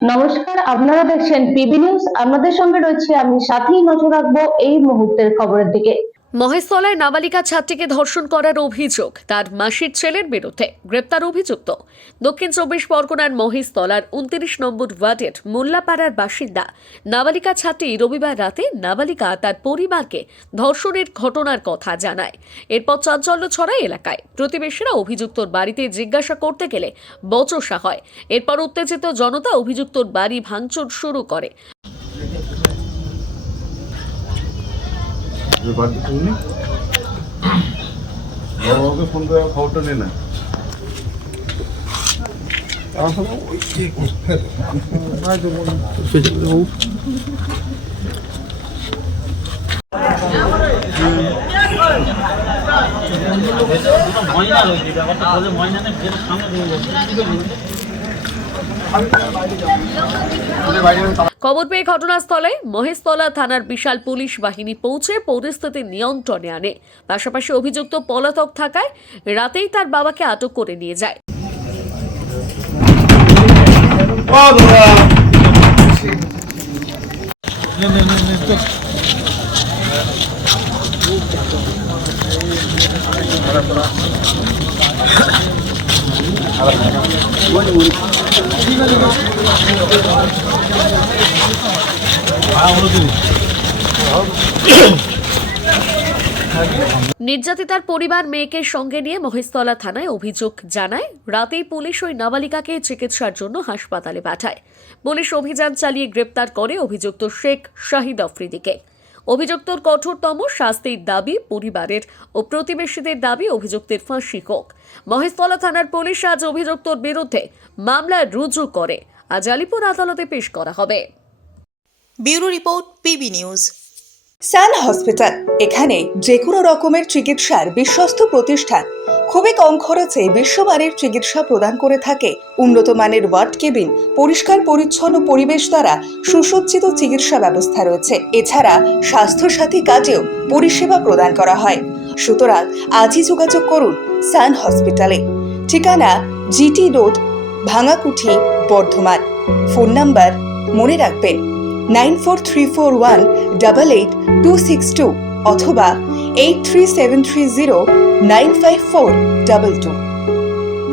নমস্কার, আপনারা দেখছেন পিবি নিউজ। আপনাদের সঙ্গে রয়েছে আমি, সাথেই নজর রাখবো এই মুহূর্তের খবরের দিকে। মহেশতলায় নাবালিকা ছাত্রীকে ধর্ষণ করার অভিযোগ তার মাসির ছেলের বিরুদ্ধে, গ্রেপ্তার অভিযুক্ত। দক্ষিণ 24 পরগনার মহেশতলার 29 নম্বর ওয়ার্ডের মোল্লাপাড়ার বাসিন্দা নাবালিকা ছাত্রী রবিবার রাতে নাবালিকা তার পরিবারকে ধর্ষণের ঘটনার কথা জানায়। এরপর চাঞ্চল্য ছড়ায় এলাকায়। প্রতিবেশীরা অভিযুক্তর বাড়িতে জিজ্ঞাসা করতে গেলে বচসা হয়। এরপর উত্তেজিত জনতা অভিযুক্তর বাড়ি ভাঙচুর শুরু করে। ফোন করে খবরটা নে না। খবর পেয়ে ঘটনাস্থলে মহেশতলা থানার বিশাল পুলিশ বাহিনী পৌঁছে পরিস্থিতি নিয়ন্ত্রণে আনে। পাশাপাশি অভিযুক্ত পলাতক থাকায় রাতেই তার বাবাকে আটক করে নিয়ে যায়। নির্যাতিতার পরিবার মেয়েকে সঙ্গে নিয়ে মহেশতলা থানায় অভিযোগ জানায়। রাতেই পুলিশ ওই নাবালিকাকে চিকিৎসার জন্য হাসপাতালে পাঠায়। পুলিশ অভিযান চালিয়ে গ্রেপ্তার করে অভিযুক্ত শেখ শাহিদ আফ্রিদিকে। অভিযুক্তর কঠোরতম শাস্তির দাবি পরিবারের ও প্রতিবেশীদের দাবি অভিযুক্তের ফাঁসি হোক। মহেশতলা থানার পুলিশ আজ অভিযুক্তর বিরুদ্ধে মামলা রুজু করে আজ আলিপুর আদালতে পেশ করা হবে। Bureau report, PB news. Sun hospital, এখানে যে কোনো রকমের চিকিৎসার বিশ্বস্ত প্রতিষ্ঠান। খুবই কম খরচে বিশ্বমানের চিকিৎসা প্রদান করে থাকে। উন্নত মানের ওয়ার্ড কেবিন, পরিষ্কার পরিচ্ছন্ন পরিবেশ দ্বারা সুসজ্জিত চিকিৎসা ব্যবস্থা রয়েছে। এছাড়া স্বাস্থ্যসাথী কাজেও পরিষেবা প্রদান করা হয়। সুতরাং আজই যোগাযোগ করুন সান হসপিটালে। ঠিকানা GT road, Bhangakuthi, Bardhaman. Phone number মনে রাখবেন 9434188262 অথবা 83730954222।